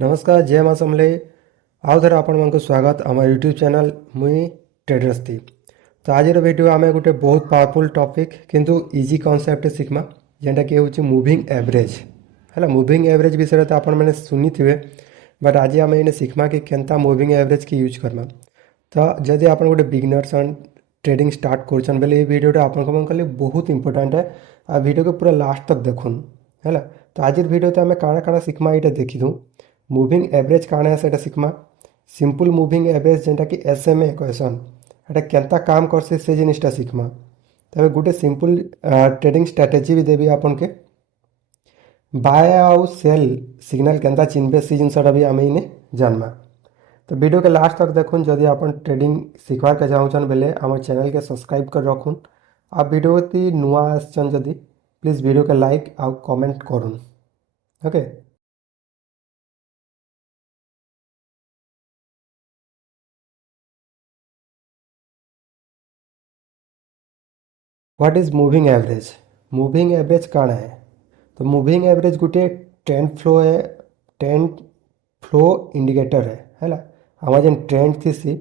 नमस्कार जय माँ समले आउ थर आपण स्वागत आम यूट्यूब चैनल मुई ट्रेडर्स थी। तो आज वीडियो आम गोटे बहुत पावरफुल टॉपिक किंतु इजी कॉन्सेप्ट शिखमा जेनटा कि हूँ मूविंग एवरेज है। मूविंग एवरेज विषय तो आपण मैंने शुणी थे बट आज आम इन शिखमा कि केनता मूविंग एवरेज की यूज करमा। तो जदि आप गोटे बिगिनर्स ट्रेडिंग स्टार्ट कर बेले ये वीडियोटा आपन कहले बहुत इंपोर्टेंट है। आ वीडियो को पूरा लास्ट तक देखुन है। तो आज वीडियो तो आम काଣା काଣା शिखमा ये देखी मूविंग एवरेज काଣା है सेटा शिखमा। सिंपल मूविंग एवरेज जेनटा कि एसएमए कहसन एटा केनता काम करसे से जिनिसटा शिखमा। तबे गोटे सिंपल ट्रेडिंग स्ट्रेटेजी भी देवी आपन के बाय आउ सेल सिग्नल केनता चिन्हबे से जिनसटा भी आम इने जानमा। तो वीडियो के लास्ट तक देखुन। जदि आप ट्रेडिंग शिखवार के चाहून बेले आम चैनल के सब्सक्राइब कर रखुन। आप वीडियो ती नुआ आसन जदि प्लीज वीडियो के लाइक आउ कमेंट करुन। Okay what is moving average. Moving average काଣା है। तो मूविंग एवरेज गोटे ट्रेंड फ्लो है। ट्रेंड फ्लो इंडिकेटर है आम जेन ट्रेंड थी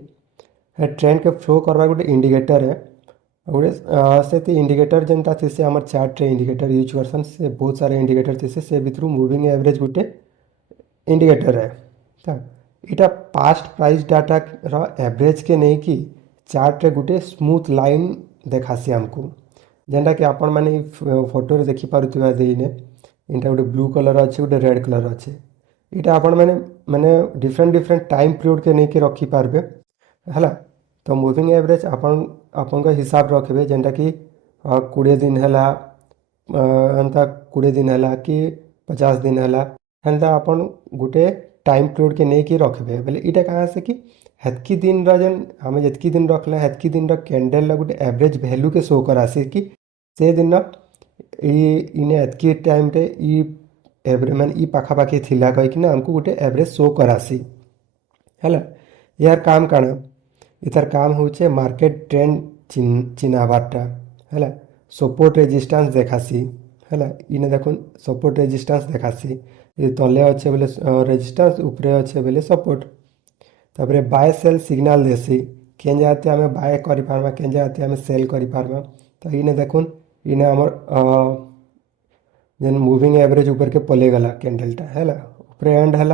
ट्रेंड के फ्लो करवा गोटे इंडिकेटर है। गोटे से इंडिकेटर जेनटा थी आम चार्ट रे इंडिकेटर यूज करसन से बहुत सारे इंडिकेटर थी से भितर मूविंग एवरेज गोटे इंडिकेटर है। इटा पास्ट प्राइस डाटा रो एवरेज के नहीं कि चार्ट रे गोटे स्मूथ लाइन देखासी आमको जेनटा कि आपण मैंने फोटो रे देखि पारुथिबा देइने इनटा गोटे ब्लू कलर अच्छे गोटे रेड कलर अच्छे। इटा आपण मैंने माने डिफरेंट डिफरेंट टाइम पीरियड के नहीं कि रखी पारबे है। तो मूविंग एवरेज आपण आपण हिसाब रखबे जेनटा कि 20 दिन है एंता 20 दिन है कि 50 दिन है एंता आपण गोटे टाइम पीरियड के नहीं कि रखबे बोले इटा कहाँ से कि हेतकी दिन जेन आम जितकी दिन रखला हेतकी दिन कैंडल गोटे एवरेज वैल्यू के शो करासी कि से दिन इने एतकी टाइम रे एवरेज मान ई पाखापाखी थिला कहीकिना आमको गोटे एवरेज शो करासी है। यार काम काଣା इतार काम होचे मार्केट ट्रेंड चिन्हाबारटा है। सपोर्ट रेजिस्टेंस देखासी है। इने देखुन सपोर्ट रेजिस्टेंस देखासी तले अच्छे बोले रेजिस्टेंस ऊपरे अच्छे बोले सपोर्ट। तापरे बाय सेल सिग्नल देसी केन जाते आम बाय करि पारमा केन जाते आम सेल करि पारमा। तो इने देखुन इने हमर जेन मूविंग एवरेज ऊपर के पले गला कैंडलटा है ऊपर एंड है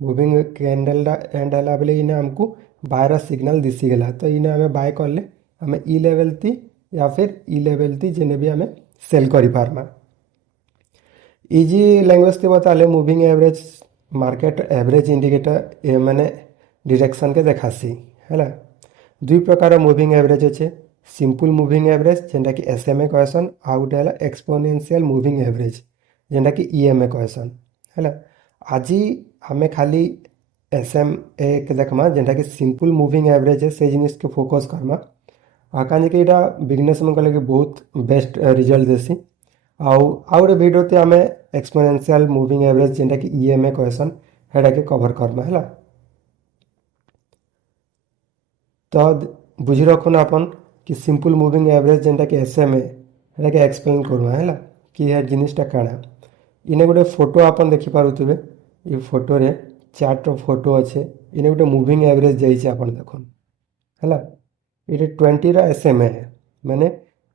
मूविंग कैंडलटा एंड है बोले इने हमको बायर सिग्नल दिसी गला। तो इने आम बाय करले आम ई लेवल थी या फिर ई लेवल थी जेने भी आम सेल करि पारमा। इजी लैंग्वेज थी बताले moving average market average indicator माने डायरेक्शन के देखासी है। दुई प्रकार मूविंग एवरेज अच्छे सिंपल मूविंग एवरेज जेनटा कि एसएमए कहसन आ गोटे है एक्सपोनेंशियल मूविंग एवरेज जेनटा कि ईएमए कहसन है। आज आम खाली एसएमए के देखमा जेनटा कि सिंपल मूविंग एवरेज है से जिनिस के फोकस करमा कहीं कि इटा बिजनेस में लगे बहुत बेस्ट रिजल्ट देसी। आउ गोटे वीडियो ते आम एक्सपोनेंशियल मूविंग एवरेज जेनटा कि ईएमए कहसन हेडा के कवर करमा है। तो बुझी रखुन आपन कि सिंपल मूविंग एवरेज जेनटा कि एसएमए हेटा के एक्सप्लेन करूँ है कि यार जिनिसटा काଣା इने गोटे फोटो आपन देखि पारुथिबे ये फोटो रे चार्ट रो फोटो अच्छे इने गोटे मूविंग एवरेज जाइए आपन देखुन है। ये 20 रा एसएमए है माने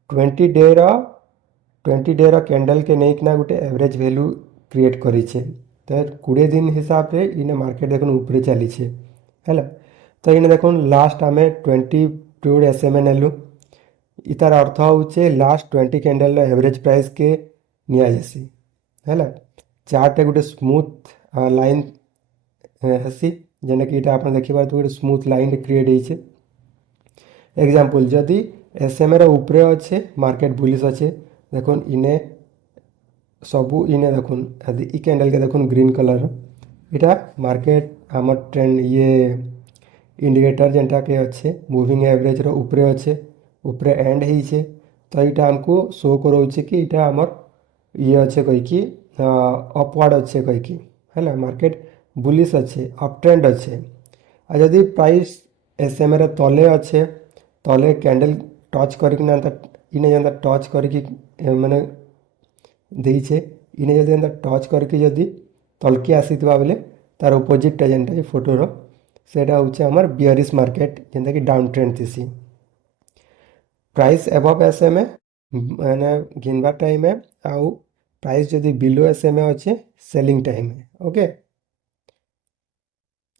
20 डे रा कैंडल के नहीं किना गोटे एवरेज वैल्यू क्रिएट करी छे। तो 20 दिन हिसाब रे इने मार्केट देखुन ऊपर चली छे है। तो इने देखुन लास्ट आम 20 पीरियड एसएमए नेलु इतार अर्थ होचे लास्ट 20 कैंडल एवरेज प्राइस के निया जैसी है। चार्ट गोटे स्मूथ लाइन हेसी जेने कि आप देखिए गोटे स्मूथ लाइन क्रिएट होइछे। एग्जांपल जदि एसएमए रे ऊपरे अच्छे मार्केट बुलिश अच्छे देखुन इने सबू इने देखुन ई कैंडल के देखुन ग्रीन कलर इटा मार्केट हमर ट्रेंड ये इंडिकेटर जेनटा के अच्छे मूविंग एवरेज रो ऊपरे अच्छे ऊपरे एंड होइछे। तो यहाँ आमको शो करोचे कि इटा हमर ये अच्छे कहीकि अपवार्ड अच्छे कहीकि है मार्केट बुलिश अच्छे अप ट्रेंड अच्छे। आ जदि प्राइस एसएमए रे तले अच्छे तले कैंडल टच करकिना इने जेनता टच करके माने देइछे इने जदि एंता टच करके जदि तलके आसीथिबा बेले तार अपोजिटा जेनटा फोटोर सेटा हूँ आमर बियरिश मार्केट जेनटा कि डाउन ट्रेंड थी। प्राइस एबव एसएमए मैंने घिनबार टाइम है आउ प्राइस जदि बिलो एसएमए अच्छे सेलिंग टाइम है। ओके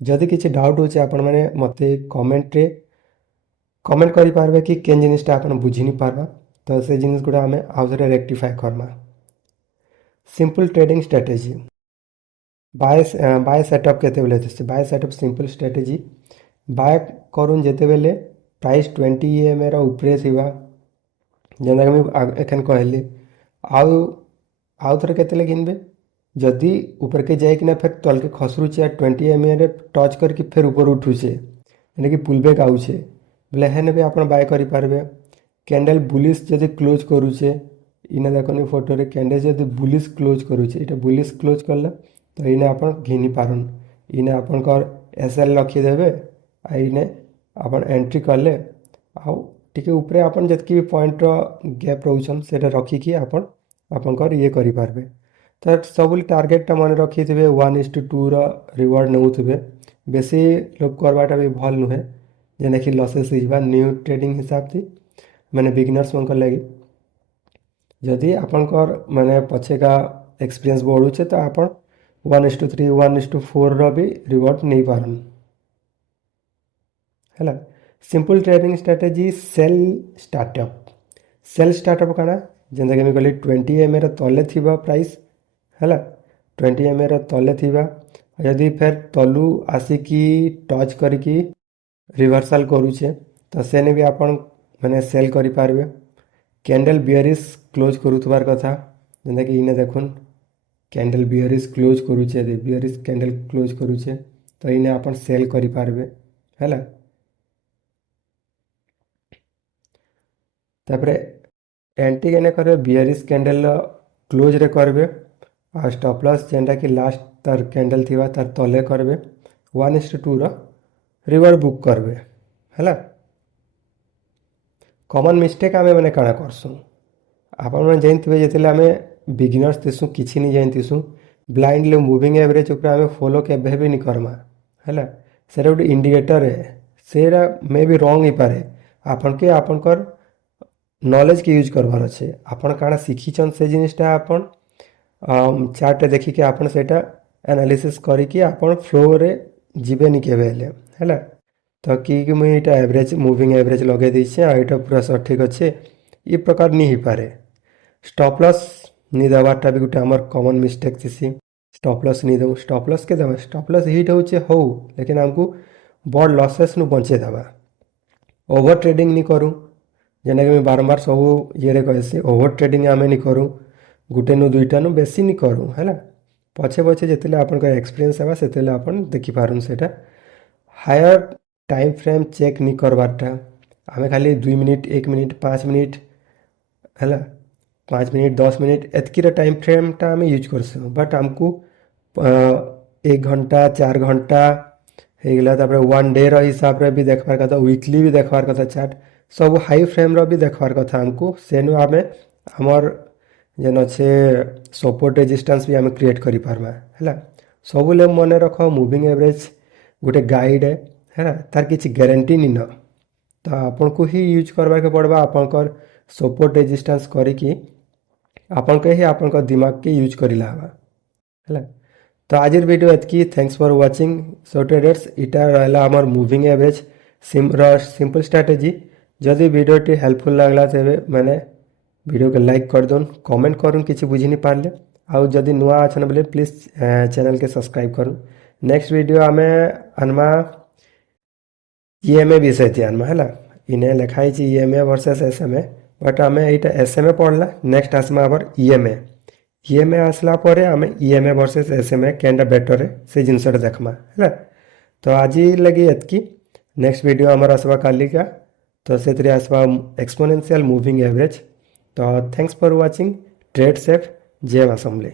जदि किसी डाउट हो आपण मैंने मते कमेंट करि पारबे कि केन जिनिसटा आपण बुझी नहीं पारबा तो से जिनिस गुड़ा आम आउ थे रेक्टिफाए करमा। Simple trading strategy buy setup के buy setup simple strategy buy करूँ जिते बेले प्राइस 20 EMA उपरे थिबा जेनता मुझे एखन कहली आउ थे के घिनबे जदि ऊपर के जाए फिर तल के खसरुचे 20 EMA टच करके फिर ऊपर उठुचे यानी कि पुलबैक आउचे बोले हेने भी आप बाय करें। कैंडल बुलिश जदि क्लोज करुचे इना देखनी फोटो रे कैंडल जदि बुलिश क्लोज करुचे इटा बुलिश क्लोज कला तो इने आप घिनी पारन इने आपनकर SL रखीदेवे आ इने आप एंट्री कले आउ टिके ऊपर आपन जतकी भी पॉइंट गैप रोचन सेटा रखिकी आपनकर ये करि पारबे। तो सब टार्गेटा मन रखी थे 1:2 रिवार्ड नौथे बेसी लोग करवाटा भी भल नुहे जेना कि लसेस होगा न्यू ट्रेडिंग हिसाब से मैंने बिगिनर्स मन लगी जदि आपनकर मैंने पछे का एक्सपीरियंस बढ़ुचे तो आप 1:3 1:4 भी रिवार्ड नहीं पारन है। Simple trading strategy sell startup काना जेनता कि कहली 20 EMA तले थिबा प्राइस है 20 EMA तले थिबा यदि फिर तलू आसिकी टच करके रिवर्सल करुचे तो सेने भी आपन मैंने सेल करि पारबे। कैंडल बियरिश क्लोज करुथबार कथा जेनता कि इने देखुन कैंडल बियरिश क्लोज करुचे यदि बियरिश कैंडल क्लोज करुचे तो इने आपन सेल करि पारबे है। तापरे एंटी केने करबे बियरिश कैंडल क्लोज रे करबे आ स्टॉप लॉस जेनटा कि लास्ट तार कैंडल थिबा तार तले करबे 1:2 रिवार्ड बुक करबे है। कॉमन मिस्टेक आमे मैंने काଣା करसु आपण मैंने जानते जिते आम बिगिनर्स थीसु किसी नहीं जानतीसु ब्लाइंडली मुविंग एवरेज उपर आम फॉलो केबे भी नहीं करमा है सेटा गोटे इंडिकेटर है सेटा मे भी रॉन्ग ही पारे आपन के आपनकर नॉलेज के यूज करवार अच्छे आपन काଣା शिखीचन से जिनिसटा आपन चार्ट देखिके आपन सेटा एनालिसिस करिके आपन फ्लो रे जीवेनी केबे है तो कि मुझे यहाँ एवरेज मुविंग एवरेज लगे देछे आ एटा पूरा सठिक अच्छे ये प्रकार नहीं ही पारे। स्टॉप लॉस नहीं देवाटा भी गोटे आमर कॉमन मिस्टेक थी स्टॉप लॉस नहीं देव स्टॉप लॉस के देवा स्टॉप लॉस हिट होचे हो लेकिन हमको बड़ लॉसेस नु बचे देवा ओवर ट्रेडिंग नहीं करूँ जेना कि बारंबार सब ये कहसी ओवर ट्रेडिंग आम नहीं करूँ गोटे नु दुईटा नु बेसी नहीं करूँ है पछे पछे जिते आप एक्सपीरियंस है से आप देखिपारूँ से हायर टाइम फ्रेम चेक नहीं करवाटा आम खाली 2 मिनिट 1 मिनिट 5 मिनिट है 5 मिनिट 10 मिनिट एतकीर टाइम फ्रेमटा आम यूज करसु बट आमको 1 घंटा 4 घंटा होगला 1 डे हिसाब रे भी देखबार कथा वीकली भी देखबार कथा चार्ट सब हाई फ्रेम रो भी देखबार कथा आमको सेनु आम आमर जेन अच्छे सपोर्ट रेजिस्टेंस भी आम क्रिएट करि पारमा है सब ले मन रख मुविंग एवरेज गोटे गाइड है तार किसी गारंटी नहीं न तो आपन को ही यूज करवा के पड़वा आपनकर सपोर्ट रेजिस्टेंस करिकी आपन के ही आपनकर दिमाग के यूज करिला है। तो आज वीडियो एतकी thanks for watching so traders इटा रहला हमर मुविंग एवरेज सिंपल स्ट्रेटेजी जदि वीडियोटी हेल्पफुल लगला तेबे मैंने वीडियो के लाइक कर दोन कमेंट करूँ किसी बुझी नहीं पारे आउ जदि नुआ अच्छन बोले प्लीज चैनल के सब्सक्राइब करूँ। नेक्स्ट वीडियो आम आनमा EMA विषय थी आनमा है इन्हें लिखाई EMA वर्सेस SMA बट आम यहाँ SMA पढ़ला नेक्स्ट आसमा आबर EMA आसला परे आम EMA वर्सेस SMA केनटा बेटर है से जिनसटा देखमा है। तो आज लगी एतकी नेक्स्ट वीडियो आमर आसवा काली का तो से आसवा एक्सपोनेंशियल मूविंग एवरेज। तो thanks for watching trade safe जय मां समले।